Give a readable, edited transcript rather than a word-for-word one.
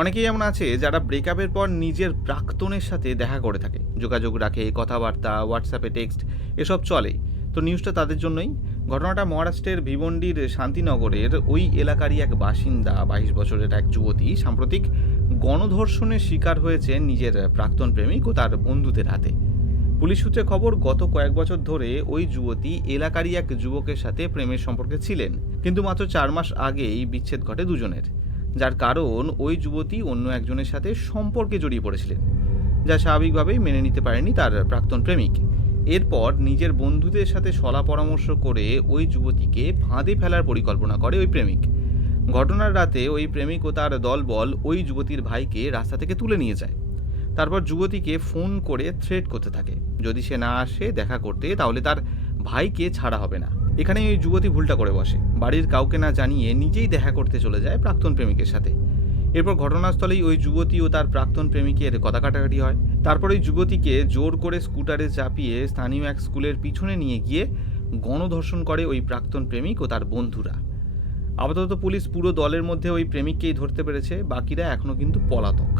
অনেকেই এমন আছে যারা ব্রেকআপের পর নিজের প্রাক্তনের সাথে দেখা করে থাকে, যোগাযোগ রাখে, কথাবার্তা, হোয়াটসঅ্যাপে টেক্সট এসব চলে। তো নিউজটা তাদের জন্যই। ঘটনাটা মহারাষ্ট্রের ভিবন্ডির শান্তিনগরের ওই এলাকারই এক বাসিন্দা, 22 বছরের এক যুবতী সাম্প্রতিক গণধর্ষণের শিকার হয়েছে নিজের প্রাক্তন প্রেমিক ও তার বন্ধুদের হাতে। পুলিশ সূত্রে খবর, গত কয়েক বছর ধরে ওই যুবতী এলাকারই এক যুবকের সাথে প্রেমের সম্পর্কে ছিলেন, কিন্তু মাত্র 4 মাস আগেই বিচ্ছেদ ঘটে দুজনের। যার কারণ ওই যুবতী অন্য একজনের সাথে সম্পর্কে জড়িয়ে পড়েছিলেন, যা স্বাভাবিকভাবেই মেনে নিতে পারেনি তার প্রাক্তন প্রেমিক। এরপর নিজের বন্ধুদের সাথে শলা পরামর্শ করে ওই যুবতীকে ফাঁদে ফেলার পরিকল্পনা করে ওই প্রেমিক। ঘটনার রাতে ওই প্রেমিক ও তার দলবল ওই যুবতীর ভাইকে রাস্তা থেকে তুলে নিয়ে যায়। তারপর যুবতীকে ফোন করে থ্রেট করতে থাকে, যদি সে না আসে দেখা করতে তাহলে তার ভাইকে ছাড়া হবে না। এখানে ওই যুবতী ভুলটা করে বসে, বাড়ির কাউকে না জানিয়ে নিজেই দেখা করতে চলে যায় প্রাক্তন প্রেমিকের সাথে। এরপর ঘটনাস্থলেই ওই যুবতী ও তার প্রাক্তন প্রেমিকের কথা কাটাকাটি হয়। তারপর ওই যুবতীকে জোর করে স্কুটারে চাপিয়ে স্থানীয় এক স্কুলের পিছনে নিয়ে গিয়ে গণধর্ষণ করে ওই প্রাক্তন প্রেমিক ও তার বন্ধুরা। আপাতত পুলিশ পুরো দলের মধ্যে ওই প্রেমিককেই ধরতে পেরেছে, বাকিরা এখনও কিন্তু পলাতক।